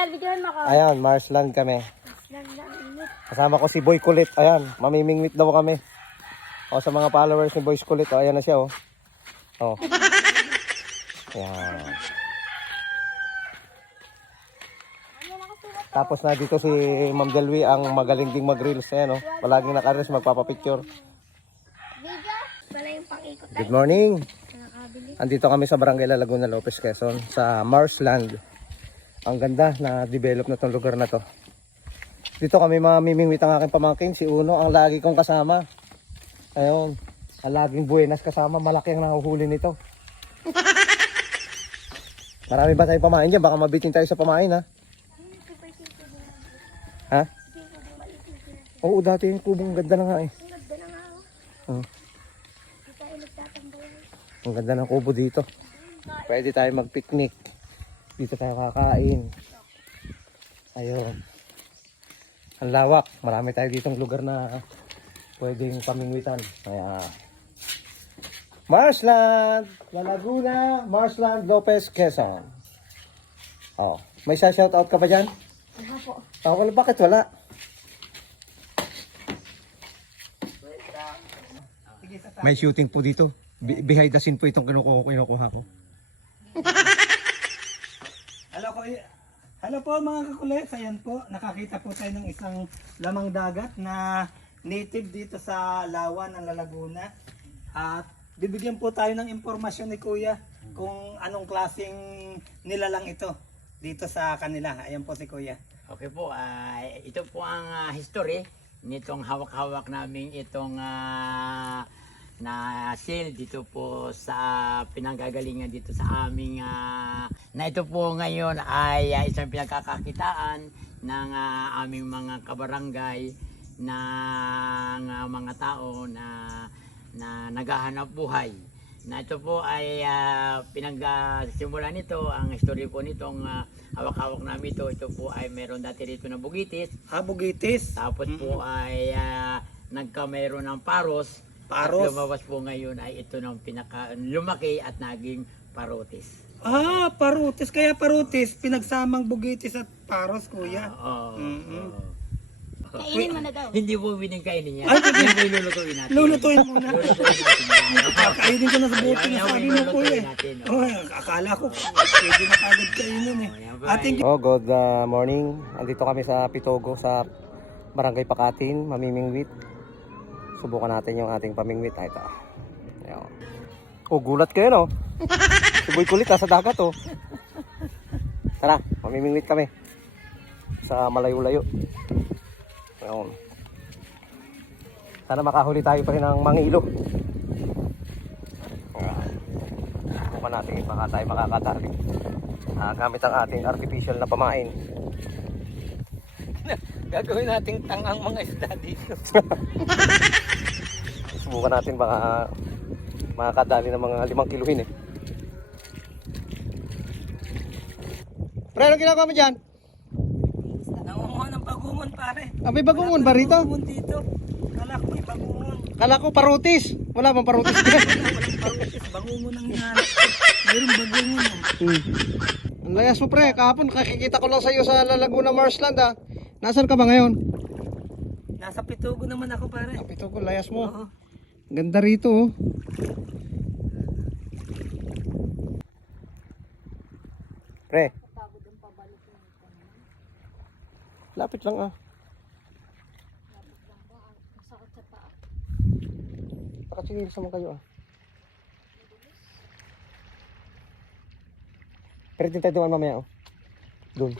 Miguel, bigyan mo. Ayan, Marsland kami. Kasama ko si Boy Kulit. Ayan, mamimingwit daw kami. O sa mga followers ni Boy Kulit, o, ayan na siya, oh. Oh. Ayan. Tapos na dito si Ma'am Delwi ang magaling ding mag-reels. Ayan, oh. Palaging naka-reels, magpapapicture. Good morning. Andito kami sa Barangay La Laguna, Lopez, Quezon, sa Marsland. Ang ganda na develop na tong lugar na to. Dito kami mamimingwit ang aking pamangkin, si Uno, ang lagi kong kasama. Ayun, ang laging buenas kasama, malaki ang nahuhuli nito. Marami ba tayong pamain dyan? Baka mabitin tayo sa pamain ha? Ha? Oo, dati yung kubong ganda na nga eh. Nagtatambay. Ang ganda ng kubo dito. Pwede tayo mag-picnic. Dito tayo kakain. Ayun. Ang lawak. Marami tayo ditong lugar na pwedeng pamingwitan. Kaya Marsland, La Laguna, Marsland, Lopez, Quezon. Oh, may sa shoutout ka pa dyan? Aha po. Oh, wala, bakit wala? May shooting po dito. Be- behind the scene po itong kinukuha, kinukuha ko. Hello ko, hello po mga kakulit. Ayan po, nakakita po tayo ng isang lamang dagat na native dito sa Lawan ng Laguna. At bibigyan po tayo ng impormasyon ni Kuya kung anong klaseng nilalang ito dito sa kanila. Ayan po si Kuya. Okay po, ah, ito po ang ah, history nitong hawak-hawak namin itong ah, na seal dito po sa pinanggagalingan dito sa aming ah, na ito po ngayon ay ah, isang pinagkakakitaan ng ah, aming mga kabarangay ng ah, mga tao na na naghahanap buhay. Na ito po ay uh, pinagsimulan nito ang story po nitong ah, hawak-hawak namin ito. Ito po ay meron dati rito na bugitis. Habugitis. tapos po ay ah, nagka meron ng paros Paros. at lumabas po ngayon ay ito ng pinaka lumaki at naging parotis Ah, parutis. Kaya parutis, pinagsamang bugitis at paros, Kuya. Oo. Mm-mm. Kainin mo na daw. hindi po binigkainin niya Ay, hindi po ilulutuin natin Lulutuin muna. Lulutuin natin Kakainin ko na sa buti na sabi mo, Kuya. natin, Oh, akala ko, pwede na kagad kainin eh. Ating Oh, good uh, morning. Andito kami sa Pitogo sa Barangay Pakatin, mamimingwit. Subukan natin yung ating pamingwit. Ay, ito. Ayan. Oh, gulat kayo, no? Suboy kulit, sa dagat, oh. Tara, mamimingwit kami. Sa malayo-layo. Ayan. Sana makahuli tayo pa rin ng mangilo. Subukan natin baka tayo makakatali. Ah, gamit ang ating artificial na pamain. Gagawin nating tangang mga isda dito. Subukan natin baka makakadali ng mga limang kiluhin eh. Pre, ano ginagawa mo dyan? Nangunguha ng bagungon pare. Ah, may bagungon ba rito? Bagungon dito. Kala ko may bagungon. Kala ko parutis. Wala bang parutis dyan? Parutis, bagungon ang ko. Mayroong bagungon. oh. hmm. Ang layas mo pre, kahapon kakikita ko lang sa iyo sa Laguna Marsland ah. Nasaan ka ba ngayon? Nasa pitugo naman ako pare. Kapito ko, layas mo. Oo. Ganda rito oh. Pre. Lapit lang ah. Nakatingin sa mga kayo ah. Pero din tayo doon mamaya oh. Doon.